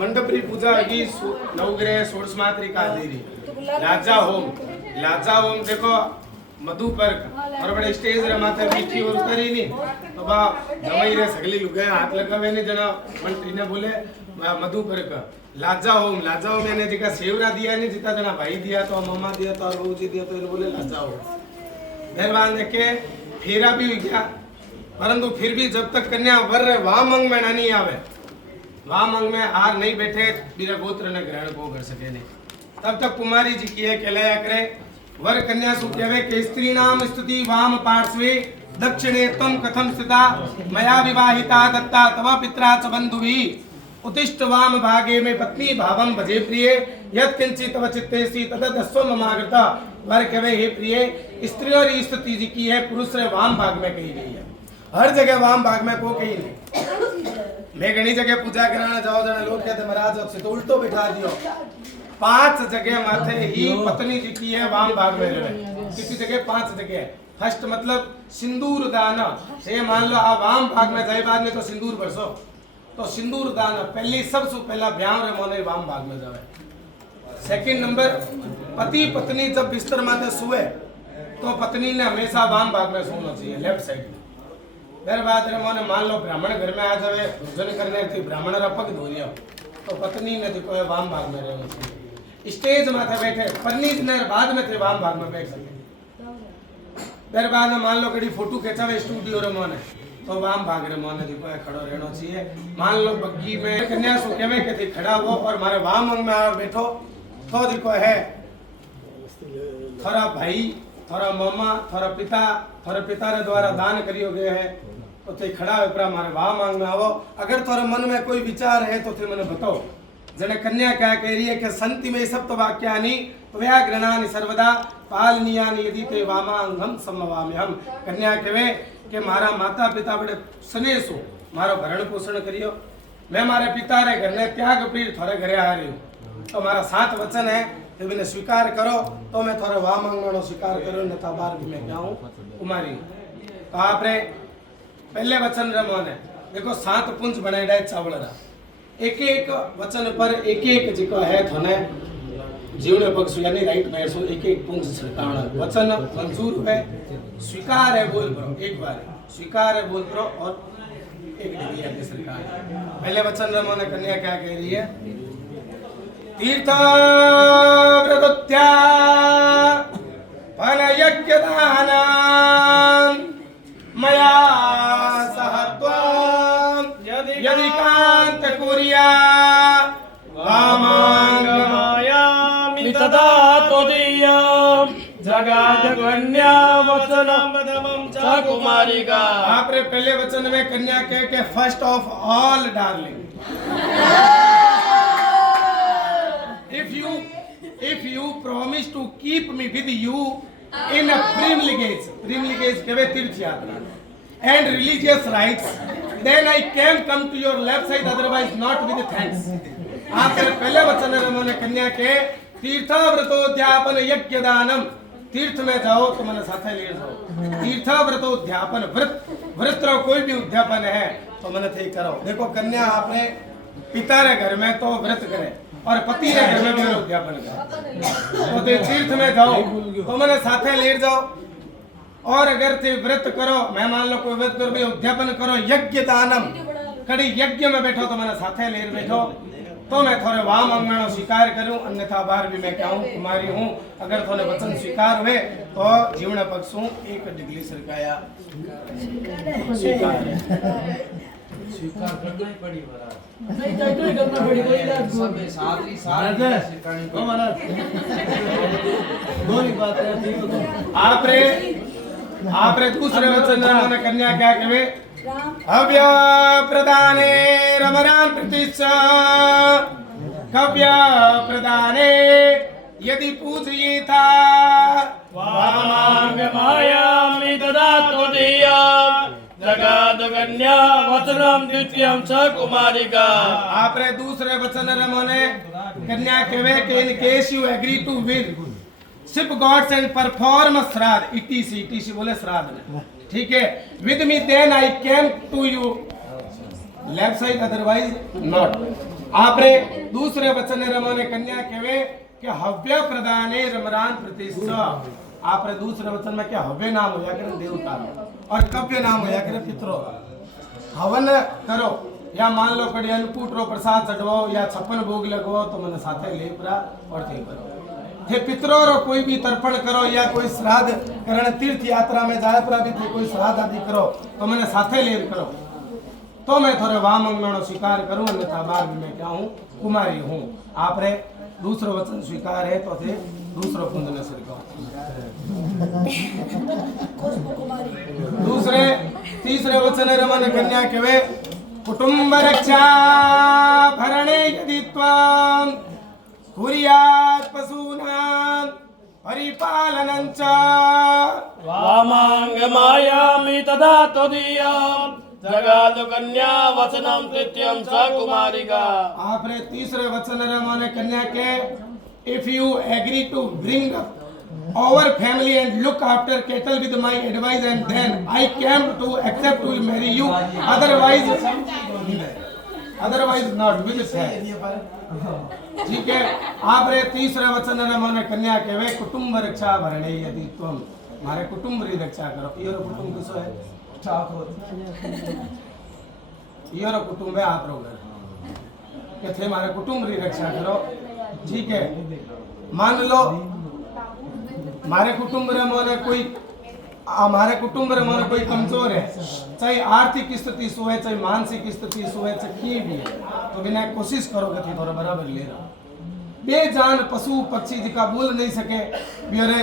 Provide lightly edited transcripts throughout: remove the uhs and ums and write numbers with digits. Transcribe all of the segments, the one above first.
मंडपरी पूजा होगी नवग्रह षोडशमात्री का देरी लाजा होम देखो मधु पर और बड़े स्टेज रे माथे बैठी और उतरी नहीं तो बा दवाई रे सगली लुगाई हाथ लगावे ने जना मंत्री ने बोले मधु पर का लाजा होम मैंने जिका सेवरा दिया नहीं जितना जना भाई दिया तो मामा दिया तो बहू जी दिया तो इन्हें बोले लाजा होम मेहरबान देखे फेरा भी हो गया परंतु फिर भी जब तक कन्या वर वामंग में नहीं आवे वामंग में हार नहीं बैठे मेरा गोत्र ने ग्रहण को कर सके नहीं तब तक कुमारी जी की है कहलाया करे वर कन्या सु कहवे के स्त्री नाम स्तुति वाम पार्श्वे दक्षिणे त्वं कथम स्थिता मया विवाहिता दत्ता तव पित्रा च बंधुभि उत्तिष्ठ वाम भागे में पत्नी भावम भजे प्रिय यत् किंचित तव चित्तेसि तदस्व ममागता वर कहवे हे प्रिय स्त्री और स्तुति जी की है पुरुष रे वाम भाग में कही गई है हर जगह वाम भाग में को कही नहीं मैं घनी जगह पूजा कराना जाओ जना लोग कहते महाराज अब से तो उल्टो बिठा दियो 5 जगह माथे ही पत्नी जी की है वाम भाग में रहे किसी जगह 5 जगह फर्स्ट मतलब सिंदूर दान से मान लो आप वाम भाग में जाए बाद में तो सिंदूर बरसो तो सिंदूर दान पहली सबसे पहला ब्याह रे मोने वाम भाग में जावे सेकंड नंबर पति पत्नी जब बिस्तर माथे सोए तो पत्नी ने हमेशा वाम भाग में सोना चाहिए लेफ्ट साइड में फिर बाद रे मोने मान लो ब्राह्मण घर में आ जावे भोजन करने थी ब्राह्मण रा पग धो लिया तो पत्नी ने जो है वाम भाग में रहना चाहिए स्टेज माथे बैठे पत्नी ने बाद में थे वाम भाग में बैठ सके फिर बाद में मान लो कड़ी फोटो खिंचावे स्टूडियो रे मोने तो वाम भाग रे मोने देखो खड़ो रहना चाहिए मान लो बग्गी में कन्या सु केवे के थी खड़ा हो और मारे वाम अंग में आ बैठो तो देखो है थोड़ा भाई थोड़ा मामा थोड़ा पिता रे द्वारा दान करियो गए है तो ते खड़ा है पर मारे वाम अंग में आवो अगर थोड़े मन में कोई विचार है तो ते मने बताओ जने कन्या क्या कह रही है कि संति में सप्त वाक्यानि व्याघ्रणानि सर्वदा पालनीयानि यदि ते वामांगम समवाम्यहम कन्या कहवे कि मारा माता पिता बड़े स्नेह हो मारो भरण पोषण करियो मैं मारे पिता रे घर ने त्याग पीर थोड़े घरे आ रही हूं तो मारा 7 वचन है तो बिने स्वीकार करो तो मैं थोड़े वामांगनो स्वीकार करो नथा बार भी मैं क्या हूं कुमारी तो आपरे पहले वचन रे मोने देखो 7 पुंज बनाईडा है चावल रा एक एक वचन पर एक एक जिको है थने जीवन पक्ष यानी राइट में सो एक एक पुंज छिड़काना वचन मंजूर है स्वीकार है बोल करो एक बार स्वीकार है बोल करो और एक डिग्री है सरकार पहले वचन रे मोने कन्या क्या कह रही है तीर्थ व्रतोत्या फल यज्ञ दान मया यदि कांत कुर्या वामांगमायामि तदा तोदीयं जगादगण्या वचनमदमं च कुमारिका आपरे पहले वचन में कन्या कह के first of all darling if you promise to keep me with you in a privilege kave tirth yatra and religious rites then I can come to your left side otherwise not with thanks आपने पहले वचन में कन्या के तीर्थ व्रतोद्यापन यज्ञ दानम तीर्थ में जाओ तो मैंने साथ ले जाओ तीर्थ व्रतोद्यापन व्रत कोई भी उद्यापन है तो मैंने ठीक करो देखो कन्या आपने पिता रे घर में तो व्रत करे और पति रे घर में भी उद्यापन करे तो तीर्थ में जाओ तो मैंने साथे लेट जाओ और अगर थे व्रत करो मैं मान लो कोई व्रत करो भी उद्यापन करो यज्ञ दानम कड़ी यज्ञ में बैठो तो मैंने साथे लेट बैठो तो मैं थोड़े वाम अंगणों स्वीकार करूं अन्यथा बार भी मैं क्या हूं कुमारी हूं अगर थोड़े वचन स्वीकार हुए तो जीवन पक्षों एक डिग्री सरकाया स्वीकार करना ही पड़ी नहीं करना पड़ी कोई बात सब साथ ही साथ को महाराज दो ही बात है आपरे दूसरे वचन में कन्या क्या कहे हव्य प्रदाने रमरान प्रतिष्ठ कव्य प्रदाने यदि पूजयेथा वामांग मायामि ददातु दिया जगादगण्या वचनम द्वितीयं च कुमारिका आपरे दूसरे वचन रमने कन्या कहे कि in case you agree to worship gods and perform shraddh etc बोले श्राद्ध ठीक है with me then I came to you left side otherwise not आपरे दूसरे वचन रमोने कन्या केवे कि हव्य प्रदाने रमरान प्रतिष्ठा। आपरे दूसरे वचन में क्या हव्य नाम होया करे देवता और कव्य नाम होया करे पितरो। हवन करो या मान लो कड़ी अन्नकूट रो प्रसाद चढ़वाओ या 56 भोग लगवाओ तो मैंने साथे लेपरा और थी करो। थे पितरो रो कोई भी तर्पण करो या कोई श्राद्ध करण तीर्थ यात्रा में जाए पर भी थे कोई श्राद्ध आदि करो तो मैंने साथे लेप करो तो मैं थोड़े वाम अंगणो स्वीकार करूं अन्यथा बार भी मैं क्या हूं कुमारी हूं। आपरे दूसरो वचन स्वीकार है तो थे दूसरो कुंद ने सिर दूसरे तीसरे वचन रमन कन्या केवे कुटुंब रक्षा भरणे यदि त्वं कुर्यात् पशूनां परिपालनं च वामांगमायामि तदा त्वदीयं जगादु कन्या वचनं तृतीयं च कुमारिका। आपने तीसरे वचन रमन कन्या के if you agree to bring up our family and look after cattle with my advice and then I came to accept to marry you otherwise not with है। ठीक है। आपने तीसरे वचन रमन कन्या के वे कुटुंब रक्षा भरणे यदि तुम हमारे कुटुंब री रक्षा करो। ये कुटुंब किसो है ये कुटुंब है आप लोग के थे हमारे कुटुंब री रक्षा करो। ठीक है। मान लो हमारे कुटुंब रे मोने कोई हमारे कुटुंब रे मोने कोई कमजोर है चाहे आर्थिक स्थिति सो है चाहे मानसिक स्थिति सो है चाहे की भी है तो बिना कोशिश करो कि थोड़ा बराबर ले रहा बेजान पशु पक्षी जिका बोल नहीं सके बिरे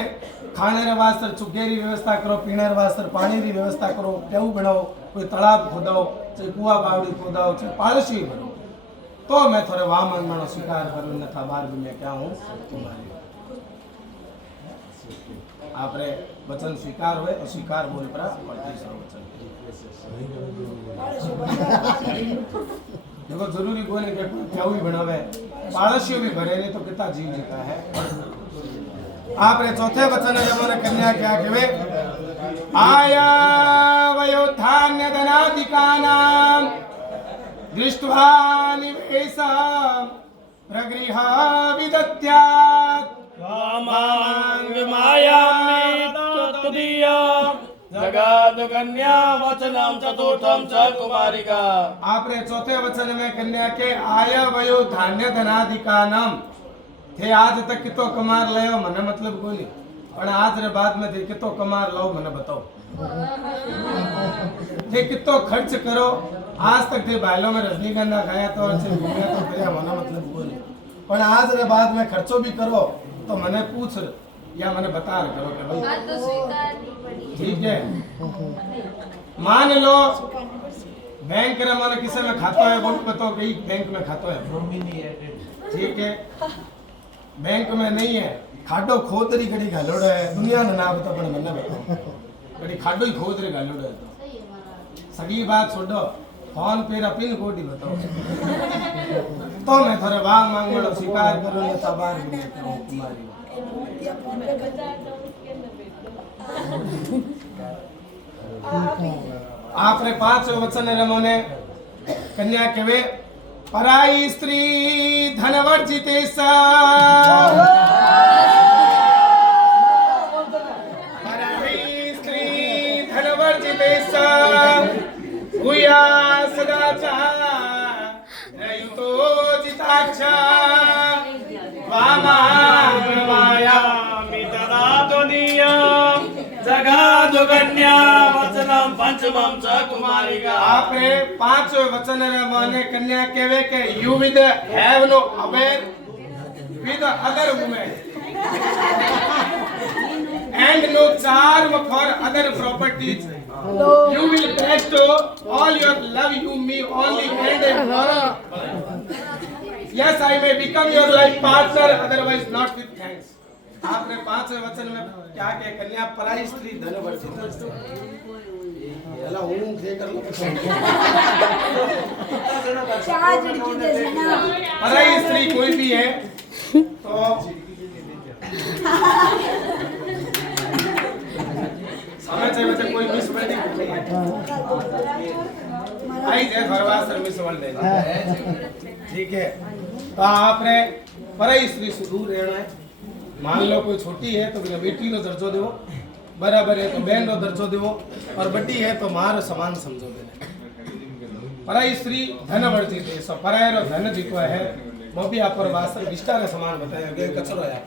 खाने रे वास्ते चुगेरी व्यवस्था करो पीने रे वास्ते पानी री व्यवस्था करो टेऊ बनाओ कोई तालाब खोदाओ चाहे कुआ बावड़ी खोदाओ चाहे पालसी बनो तो मैं थोड़े वाम अंगणो स्वीकार करूं अन्यथा बार भी मैं क्या हूं तुम्हारी। आपरे वचन स्वीकार हुए और स्वीकार बोल पड़ा और तीसरा वचन देखो जरूरी कोई नहीं कि क्या भी बनावे पालसियों भी भरे नहीं तो कितना जीव जीता है। आपने चौथे वचन जब कन्या क्या कहे आया वयोधान्य धनादिकानां दृष्ट्वा निवेशं प्रगृह विदत्यात् वामांगमायामि तदीयं जगादु कन्या वचनं चतुर्थं च कुमारिका। आपने चौथे वचन में कन्या के आय वयो धान्य धनादिकानां थे आज तक कितो कमार लयो मने मतलब कोई नहीं पण आज रे बाद में थे कितो कमार लो मने बताओ थे कितो खर्च करो आज तक थे बायलों में रजनीगंधा खाया तो अच्छे घूमया तो फिर मने मतलब कोई नहीं पण आज रे बाद में खर्चो भी करो तो मने पूछ या मने बता करो कि भाई बात तो स्वीकार नहीं पड़ी। ठीक है। मान लो बैंक रे माने किसे में खाता है बोल बताओ कि बैंक में खाता है। ठीक है। बैंक में नहीं है खाडो खोदरी कड़ी घालोड़ो है दुनिया ने ना बता पण मने बताओ कड़ी खाडो ही खोदरी घालोड़ो है तो सगी बात छोड़ो फोन पे पिन कोड ही बताओ तो मैं थोड़े वांग मांगड़ो स्वीकार करो ने तबार भी करो तुम्हारी। आपने 5 वचन रमोने कन्या केवे पराई स्त्री धनवर्जिते पराई स्त्री धनवर्जिते भूया सदाचार रयुतो जिताक्षा वामांगमायामि तदा त्वदीयं जगादु कन्या वचनं पंचमं च कुमारिका। आपने 5 वचन माने कन्या केवे के you with have no aware with other women and no charm for other properties you will bestow all your love you me only and yes I may become your life partner otherwise not with thanks। आपने 5 वचन में क्या कहे कन्या पराई स्त्री धनवर्जित चला हूं थे कर लो पराई स्त्री कोई भी है तो समय से बच्चे कोई मिस वर्ल्ड नहीं आई जे घरवा सर्विस वर्ल्ड है। ठीक है। तो आपने परई स्त्री से दूर रहना है। मान लो कोई छोटी है तो बिना बेटी नो दर्जो देवो, बराबर है तो बहन नो दर्जो देवो, और बड़ी है तो मार समान समझो देना। पराई स्त्री धन वर्जित है, सो पराय रो धन जिको है वो भी आप पर वास्तर विष्टा के समान बताया कि कचरो है।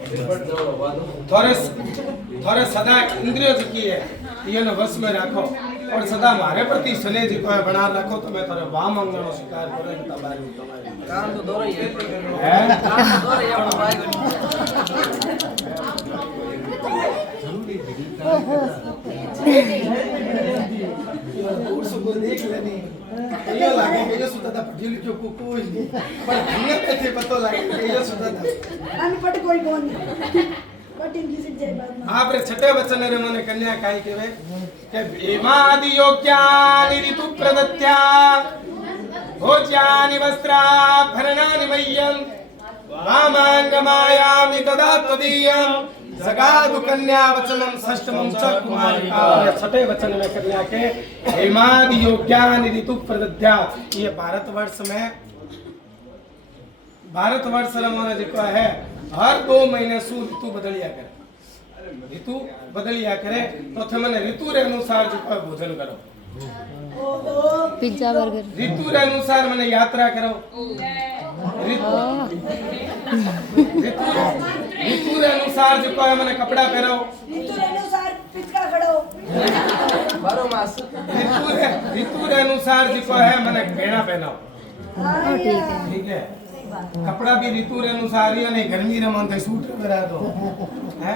थोड़े सदा इंद्रियों की है ये न वश में रखो, और सदा मारे प्रति स्नेह जी को बना रखो, तो मैं थोड़े वाम अंगनो स्वीकार करो कि तबारी तुम्हारी काम तो दो रही है काम तो दो रही है भाई दूर से कोई देख लेनी ये लागे कि ये सुता था पटियल जो कोई नहीं, पर हमने कैसे पता लगे कि ये सुता था आनी पट कोई कोन पट इंग्लिश जे बात में आप रे छठे वचन रे मने कन्या काई केवे के भीमादि योग्यानि ऋतु प्रदत्या भोज्यानि वस्त्राभरणानि मह्यं वामांगमायामि तदा त्वदीयं जगादु कन्या वचनम षष्ठमं च कुमारिका। छठे वचन में कन्या के हेमादि योग्यानि ऋतु प्रदत्या, ये भारतवर्ष में जो है हर 2 महीने सु ऋतु बदलिया करे, ऋतु बदलिया करे, तो थे मैंने ऋतु रे अनुसार जो है भोजन करो, पिज्जा बर्गर ऋतु रे अनुसार मैंने यात्रा करो, ऋतु रे अनुसार जो है मैंने कपड़ा पहनो, ऋतु रे अनुसार पिचका खड़ो बारो मास ऋतु रे अनुसार जो है मैंने गहना पहनो। ठीक है, कपड़ा भी ऋतु रे अनुसार ही नहीं, गर्मी रे मन सूट करा दो है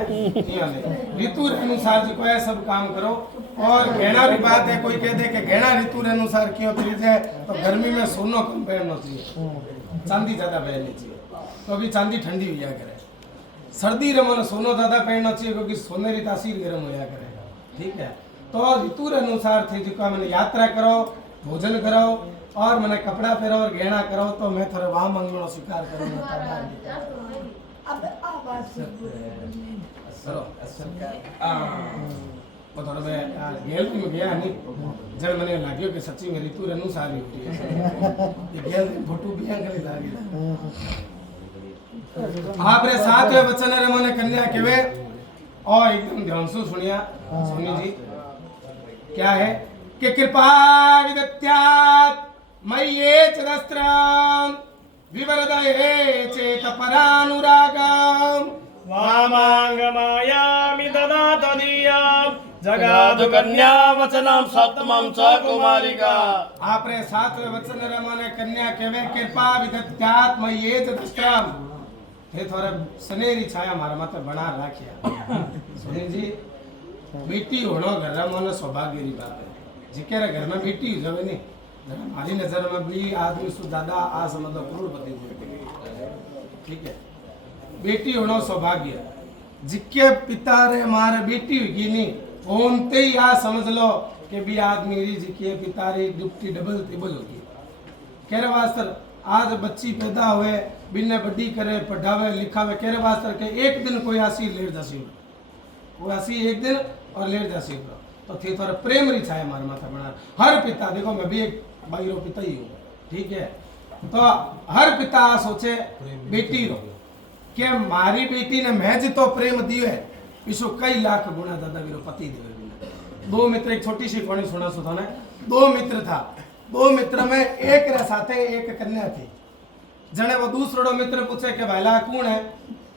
ऋतु रे अनुसार जो है सब काम करो। और गहना भी बात है, कोई कह दे कि गहना ऋतु रे अनुसार क्यों खरीदे, तो गर्मी में सोना कम पहनना चाहिए, चांदी ज्यादा पहननी चाहिए, तो अभी चांदी ठंडी हुआ करे। सर्दी रे मन सोना ज्यादा पहनना चाहिए क्योंकि सोने की तासीर गर्म होया करेगा। ठीक है, तो ऋतु रे अनुसार थे जो मैंने यात्रा करो, भोजन करो, और मैंने कपड़ा पहनो और गहना करो, तो मैं थोड़े वाम अंगनो स्वीकार करूंगा। अब आवाज करो वो थोड़ा मैं गैलरी में गया नहीं, जब मैंने लाग्यो कि सच्ची में ऋतु रे अनुसार ही होती है, ये गैलरी फोटो भी आंकड़े लागे। आप रे सातवें वचन रे मने कन्या केवे, और एकदम ध्यान से सुनिया सोनी जी, क्या है कि कृपा विदत्यात् मय्ये च दस्त्रं विवरदये चेत परानुरागम् वामांगमायामि तदा त्वदीयं जगादु कन्या वचनम सप्तमं च कुमारिका। आप रे सातवें वचन रे मने कन्या केवे कृपा विदत्यात् मय्ये च दस्त्रं, थे थोड़ा सनेरी छाया मारा माथे बना राखिया। सोनी जी, बेटी होना घर रे मन सौभाग्य री बात है, जिकेरे घर में बेटी जवे नहीं, हमारी नजर में भी आदमी सु दादा आ समझो करोड़पति हुए। ठीक है, बेटी होना सौभाग्य, जिके पिता रे मारे बेटी हुई नहीं होते ही आ समझ लो कि भी आदमी री जिके पिता री ड्यूटी डबल टेबल होगी। केरे वास्तर आज बच्ची पैदा हुए, बिन्ने बड़ी करे, पढ़ावे लिखावे, केरे वास्तर के एक दिन कोई आसी लेट जासी, कोई आसी एक दिन और लेट जासी, तो थे थोड़ा प्रेम री छाया मार माथा बना। हर पिता, देखो मैं भी एक बाईरो पिता ही हूँ, ठीक है, तो हर पिता सोचे बेटी रो कि मारी बेटी ने मैं जितो प्रेम दियो है, इसको कई लाख गुना ज्यादा मेरे पति देवे। 2 मित्र, एक छोटी सी कहानी सुना सुना ने, 2 मित्र था, 2 मित्र में एक रे साथे एक कन्या थी। जने वो दूसरो मित्र पूछे कि भाईला कौन है,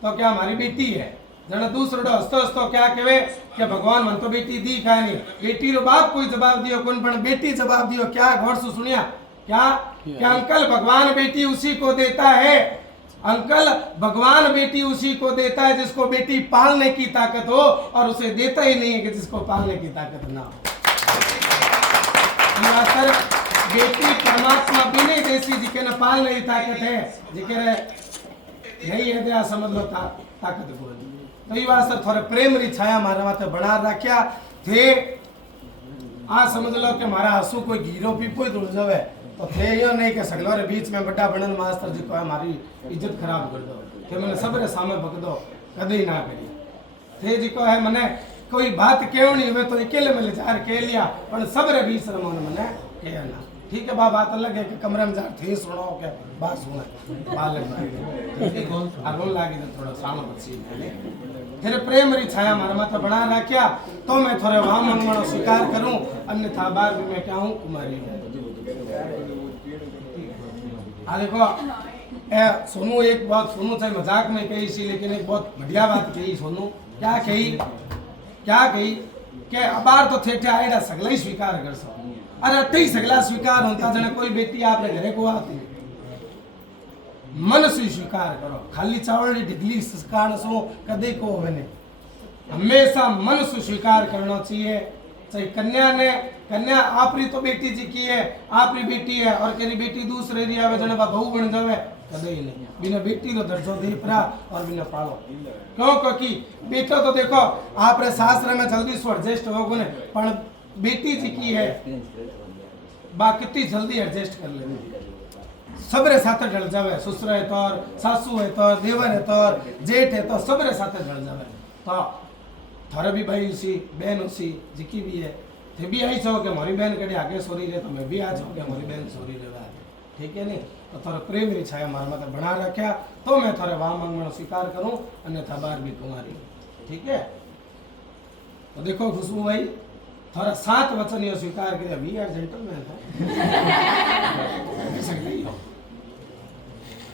तो क्या हमारी बेटी है। जने दूसरो हंसतो हंसतो क्या कहे कि भगवान मन तो बेटी दी का नहीं, बेटी रो बाप कोई जवाब दियो कौन, पण बेटी जवाब दियो। क्या गौर से सुनिया, क्या अंकल भगवान बेटी उसी को देता है, अंकल भगवान बेटी उसी को देता है जिसको बेटी पालने की ताकत हो, और उसे देता ही नहीं है कि जिसको पालने की ताकत ना हो। बेटी परमात्मा भी नहीं जैसी जिके न पालने की ताकत है, जिके नहीं है दया समझ लो ताकत को। तो ये वास्ते थोड़े प्रेम री छाया मारा माथे बना रखा थे। आ समझ लो कि मारा हंसू कोई घीरो पीपो धुल जावे, तो थे यो नहीं कि सगलो रे बीच में बड़ा बनन मास्टर जी को हमारी इज्जत खराब कर दो, कि मैंने सबरे सामने बक दो, कदे ही ना करी। थे जी को है मैंने कोई बात क्यों नहीं हुए तो अकेले में ले जार कह लिया, पर सबरे बीच रे मन मैंने कह ना। ठीक है बा बात अलग है कि कमरे में जा थे सुनो के बात सुना बाल आगोन लागी तो थोड़ा सानो बची तेरे प्रेम री छाया मारे माथे बना रखा तो मैं थोड़े वहां मंगवानो स्वीकार करूं अन्यथा बार भी मैं क्या हूं कुमारी आ देखो ए सोनू एक बात सोनू चाहे मजाक में कही सी लेकिन एक बहुत बढ़िया बात कही सोनू क्या कही के अबार तो थे आएगा सगला ही स्वीकार कर सको अरे अट्ठे सगला स्वीकार होता जने कोई बेटी आपने घरे को आती मन से स्वीकार करो खाली चावल ढिगली संस्कार सो कदे को बने हमेशा मन से स्वीकार करना चाहिए चाहे कन्या आपरी तो बेटी जी की है आपरी बेटी है और केरी बेटी दूसरे री आवे जने बहू बन जावे कदे ही नहीं बिना बेटी तो दर्जो दे परा और बिना पालो क्यों क्योंकि बेटा तो देखो आपरे शास्त्र में जल्दी सो एडजस्ट हो गुने पण बेटी जी की है बा कितनी जल्दी एडजस्ट कर ले सबरे साथे ढल जावे ससुर है तो सासू है तो देवर है तो जेठ है तो सबरे साथे ढल जावे तो थारे भी भाई उसी बहन उसी जिकी भी है थे भी आई छो के हमारी बहन कड़ी आगे सोरी रे तो मैं भी आ जाऊं के हमारी बहन सोरी रे ठीक है नहीं तो थारा प्रेम री छाया मार माथे बना रखा तो मैं थारे वाह मंगनो स्वीकार करूं अन्यथा बार भी कुमारी ठीक है तो देखो खुशबू भाई थोड़ा 7 वचन ये स्वीकार किया वी आर जेंटलमैन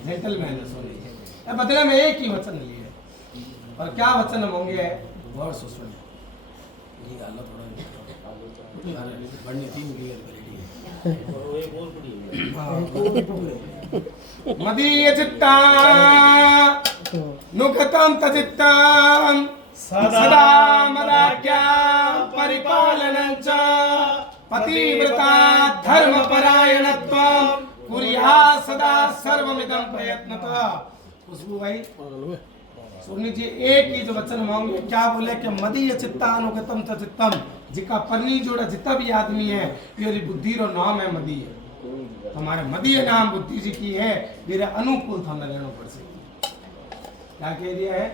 जेंटलमैन है सोनी बदले में एक ही वचन लिए और क्या वचन मांगे बहुत सुन ये गालो थोड़ा बढ़ने 3 क्लियर करेगी मदीय चित्ता नुकतम तजित्तम सदा मदाज्ञा परिपालनं च पतिव्रता धर्मपरायणत्वं कुर्या सदा सर्वमिदं प्रयत्नतः खुशबू भाई सोनी जी एक ही जो वचन मांगे क्या बोले कि मदीय चित्तानुगतम च चित्तम जिका पन्नी जोड़ा जितना भी आदमी है ये बुद्धि रो नाम है मदीय हमारे मदीय नाम बुद्धि जी की है मेरे अनुकूल था लेना पड़ से क्या कह दिया है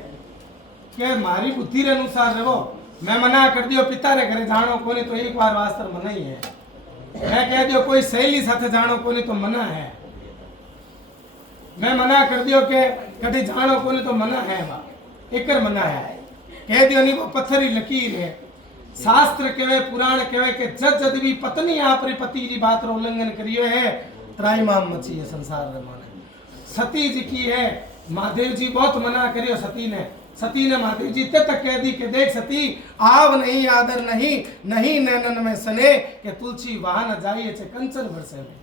कि मारी बुद्धि रे अनुसार रहो मैं मना कर दियो पिता रे घरे जानो कोनी तो एक बार वास्तर मना ही है मैं कह दियो कोई सहेली साथे जानो कोनी तो मना है मैं मना कर दियो के कभी जानो कोनी तो मना है बा एकर मना है कह दियो नहीं वो पत्थरी लकीर है शास्त्र केवे पुराण केवे के जद जद भी पत्नी आपरी पति जी बात रो उल्लंघन करियो है त्राईमाम मची है संसार रे माने सती जी की है महादेव जी बहुत मना करियो सती ने महादेव जी तक कह दी कि देख सती आव नहीं आदर नहीं नैनन में सने के तुलसी वहां न जाइए चे कंचन बरसे में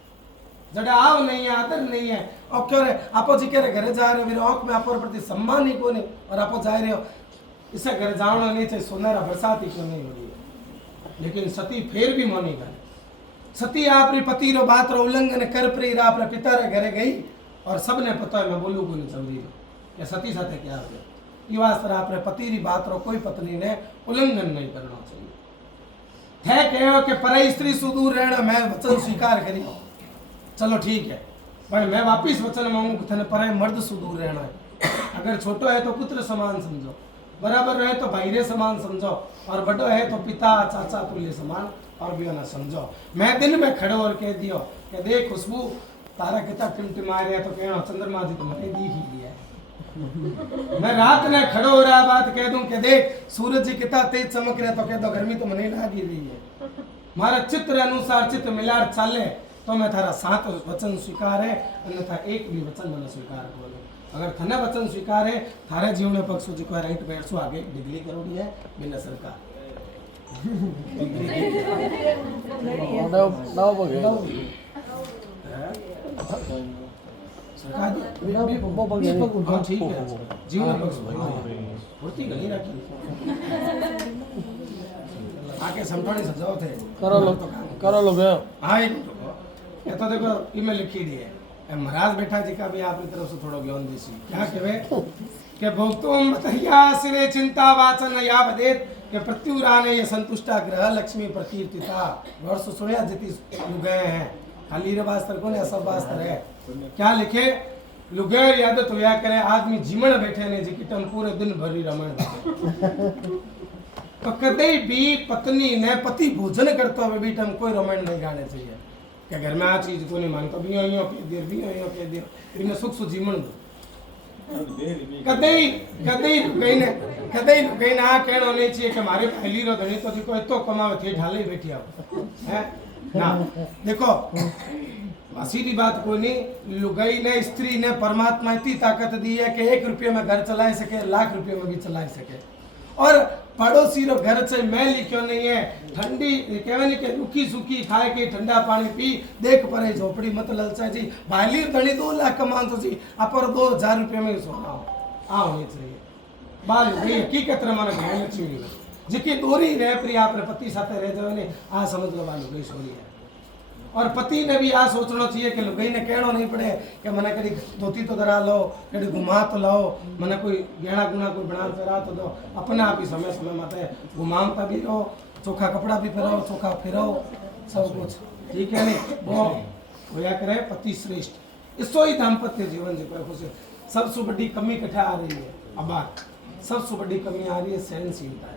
जड़ा आव नहीं है आदर नहीं है और क्यों रे आपो जी के घरे जा रहे हो आंख में आपो प्रति सम्मान ही कोने और आपो जा रहे हो इसे घर जानो नहीं चाहिए सोनेरा बरसात ही क्यों नहीं हो रही है लेकिन सती फिर भी मानी गई सती आपरी पति रो बात रो उल्लंघन कर परी आपरे पिता रे घरे गई और सबने पता है मैं बोलू को नहीं चल रही या सती साथे क्या हो गया ये वास्ते आपरे पति री बात रो कोई पत्नी ने उल्लंघन नहीं करना चाहिए थे कहो कि परई स्त्री सुदूर रहना मैं वचन स्वीकार करी चलो ठीक है पर मैं वापिस वचन मांगू कि थने परई मर्द सुदूर रहना है अगर छोटो है तो पुत्र समान समझो बराबर रहे तो भाईरे समान समझो और बड़ो है तो पिता चाचा तुल्य समान और भी ना समझो मैं दिन में खड़ो और कह दियो कि देख खुशबू तारा कितना टिमटिमा रहा तो कहना चंद्रमा जी तो मैंने दी ही लिया है मैं रात में खड़ो हो रहा बात कह दूं कि देख सूरज जी कितना तेज चमक रहा तो कह दो गर्मी तो मने लागी रही है मारा चित्र अनुसार चित्र मिलार चाले तो मैं थारा 7 वचन स्वीकार है अन्यथा एक भी वचन मैंने स्वीकार करो अगर थने वचन स्वीकार है थारे जीवन पक्ष जी को राइट बैठसो आगे डिग्री करोड़ी है बिना सरकार ठीक है जीवन पक्ष फुर्ती गली रखी आके समझाने सजाओ थे करो लो गया हाँ ये तो देखो ईमेल लिखी दी है महाराज बैठा जी का भी आपकी तरफ से थोड़ा ज्ञान दीसी क्या कहे के भोक्तुम मतया सिने चिंता वाचन या बदेत के प्रत्युराने ये संतुष्टा ग्रह लक्ष्मी प्रकीर्तिता वर्ष सुनिया जिति लुगे हैं खाली रे वास्तर कौन है सब वास्तर है क्या लिखे लुगे याद तो या करे आदमी जीवन बैठे ने जी किटम पूरे दिन भरी रमण तो कदे भी पत्नी ने पति भोजन करता हुए भी टम कोई रमण नहीं गाने चाहिए કે ઘરમાં આ ચીજ કોને માનતો બી અહીંયા કહી દે બી અહીંયા કહી દે એમને સુખ સુખ જીવન દો કદી કહીને આ કહેણો નહીં છે કે મારે પહેલી રો ધણી તો કોઈ તો કમાવે थे ढाले बैठी आओ है ना देखो सीधी बात कोई नहीं लुगाई ने स्त्री ने परमात्मा इतनी ताकत दी है कि 1 रुपये में घर चला सके, लाख रुपये में भी चला सके। और पड़ोसी रो घर से मैली क्यों नहीं है, ठंडी कहवे नहीं कि रुकी सूखी खाए के ठंडा पानी पी देख परे झोपड़ी मत ललचा जी भाली धनी 2 लाख कमान तो जी अपर 2000 रुपये में सोना आ होनी चाहिए बाल भाई हकीकत रे माने घणे लक्ष्मी जिकी दोरी रह प्रिय आपरे पति साथे रह जावे ने आ समझ लो बाल गई सोरी है। और पति ने भी आ सोचना चाहिए कि लुगाई ने कहना नहीं पड़े कि मने कड़ी धोती तो करा लो, कड़ी घुमा तो लाओ, मने कोई गहना गुना कोई बना फिरा तो दो। अपने आप ही समय समय माते घुमामता भी रहो, चोखा कपड़ा भी पहनो, चोखा फिरो, सब कुछ ठीक है नहीं वो होया करे पति श्रेष्ठ। इसो ही दाम्पत्य जीवन जो खुश सबसे बड़ी कमी कठा आ रही है अब सबसे बड़ी कमी आ रही है सहनशीलता।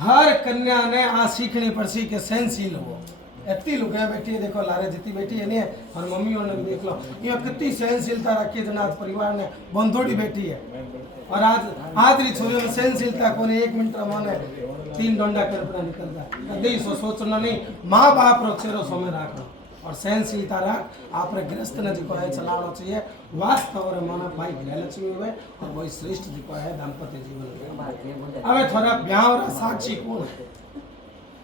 हर कन्या ने आ सीखनी पड़सी के सहनशील हो। इतनी लुगाई बैठी है देखो लारे जितनी बैठी है नहीं और मम्मियों ने भी देख लो ये कितनी सहनशीलता रखी है आज परिवार ने बंधोड़ी बैठी है। और आज री छोरियों में सहनशीलता को 1 मिनट माने 3 डंडा कर अपना निकलता है। कभी सोचना नहीं माँ बाप रो चेहरो समय राखो और सहनशीलता राख आपरे गृहस्थ ने जो है चलाना चाहिए वास्तव रे माना भाई गृहलक्ष्मी हुए और वही श्रेष्ठ जो है दाम्पत्य जीवन। अब थोड़ा ब्याह साक्षी कौन है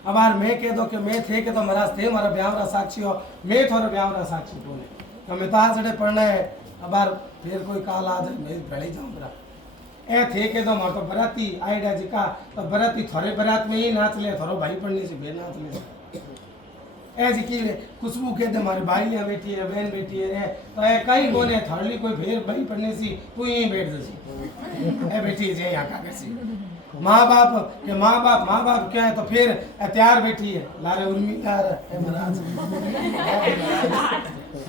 अब यार मैं कह दो कि मैं थे कि तो महाराज थे हमारा ब्याह साक्षी हो मैं थोड़ा ब्याह साक्षी कौन है तो मैं तो आज पढ़ना है अब यार फिर कोई काल आज मैं भले जाऊँ बरा ए थे के तो मारो तो बराती आईडा जी का तो बराती थोड़े बरात में ही नाच ले थोड़ो भाई पढ़ने से बे नाच ले ए जी की खुशबू के दे हमारी भाई यहाँ बैठी है बहन बैठी है तो ए कहीं बोले थर्डली कोई फिर भाई पढ़ने सी तू यहीं बैठ जैसी ए बैठी है यहाँ का कैसी माँ बाप क्या है तो फिर तैयार बैठी है लारे उर्मी तैयार है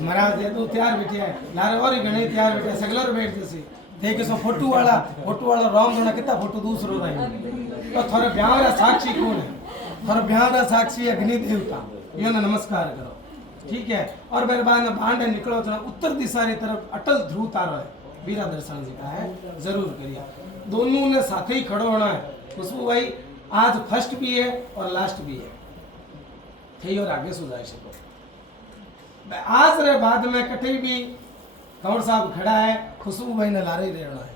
महाराज ये तो तैयार बैठी है लारे और घने तैयार बैठे है सगलर बैठ जैसे देखे सो फोटो वाला राम जोना कितना फोटो दूसरो रही तो थोड़े ब्याह रा साक्षी कौन है थोड़े ब्याह रा साक्षी अग्नि देवता यो ने नमस्कार करो ठीक है। और मेरे बाद बांडे निकलो तो उत्तर दिशा की तरफ अटल ध्रुव तारो है वीरा दर्शन जी का है जरूर करिए दोनों ने साथ ही खड़ो होना है। खुशबू भाई आज फर्स्ट भी है और लास्ट भी है थे और आगे सुधार सको आज रे बाद में कटे भी कौर साहब खड़ा है खुशबू भाई ने लारे रहना है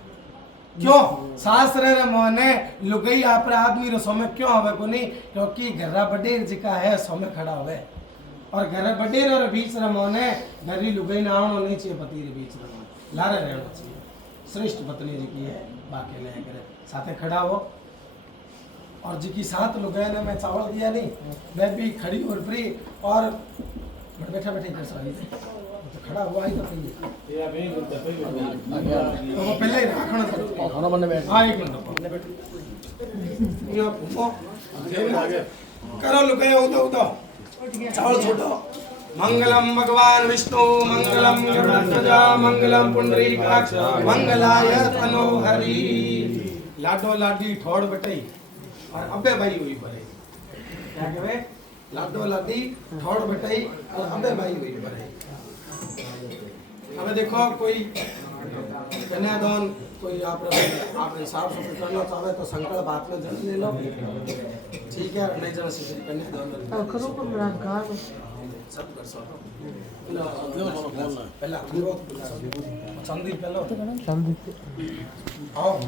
क्यों शास्त्र रे मोने लुगाई आपरे आदमी रो समय क्यों आवे को नहीं क्योंकि घरा बडेर जी का है समय खड़ा होवे और घर बडेर और बीच रे मोने घरी लुगाई ना आवनो नहीं चाहिए पति रे बीच रे लारे रहना चाहिए श्रेष्ठ पत्नी जी की है बाकी ले करे साथे खड़ा हो और जी की साथ लुगाई ने मैं चावल दिया नहीं मैं भी खड़ी और फ्री और बैठा कर सकती तो खड़ा हुआ ही तो नहीं तो वो पहले ही रखना खाना बनने बैठ हाँ 1 मिनट ये घूमो करो लुगाई उदो चावल छोड़ो मंगलम भगवान विष्णु मंगलम गरुड़ध्वजा मंगलम पुंडरीकाक्ष मंगलाय तनोहरि लाडो लाडी ठोड़ बटई और अबे भाई हुई परे क्या कहवे लाडो लाडी ठोड़ बटई और अबे भाई हुई परे। अब देखो कोई कन्यादान कोई आप साफ सुथरा करना चाहे तो संकल्प हाथ में जल ले लो ठीक है नहीं जरा से कन्यादान करो को मुराद सब कर सकते पहला संदीप पहला आओ